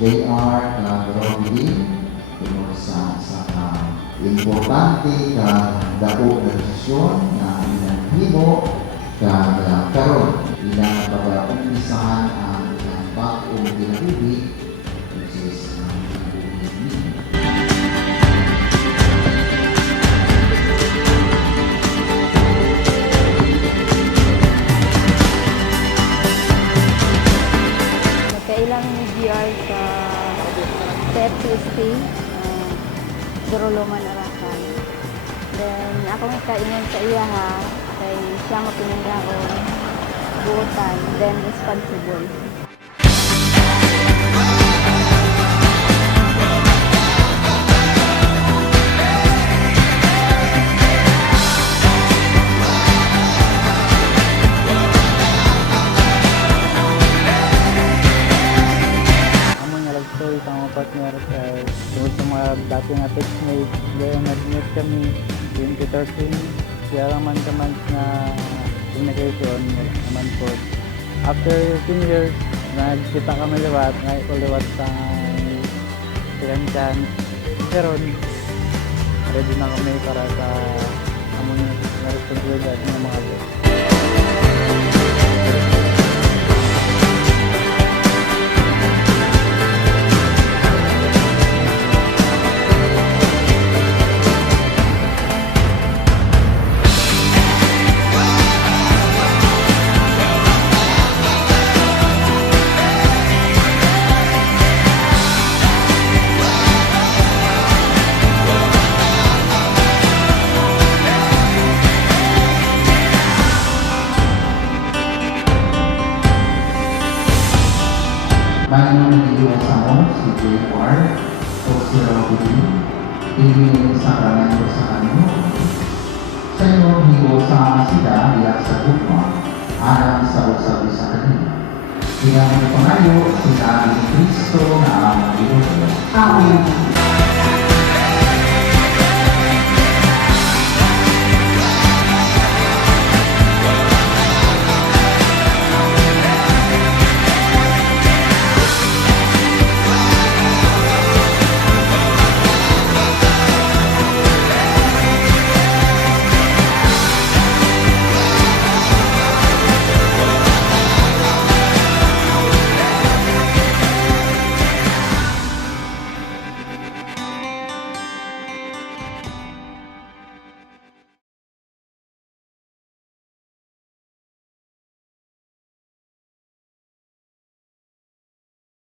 JR kag Robby tungod sa importante kag dako na desisyon na ilang himo kag karon ilang pag-umpisahan ang ilang bagong kinabuhi which is Kailang ni GR sa FCST, Duruluman Arakan. Then, ako nga kaingon sa iya ha, kay siya mapinanggaon, buutan, then responsible. So, isang mga partner kay tungkol sa mga dati nga textmate, then nag-meet kami 2013. Kaya naman kaman na communication naman po. After 10 years, nagkita kami liwat, uliwat sa second chance. Pero ready na kami para sa among responsibilidad ng mga boss. Bago nag-iwas ako si JR o si Robby, hindi sa kanan ko sa kanyo. Sa inyo, hiwa sila diyak sa gugma, alang sa usabi sa kanila. Hinang pangayo, sinabi ni Kristo na ang Diyos. Amen.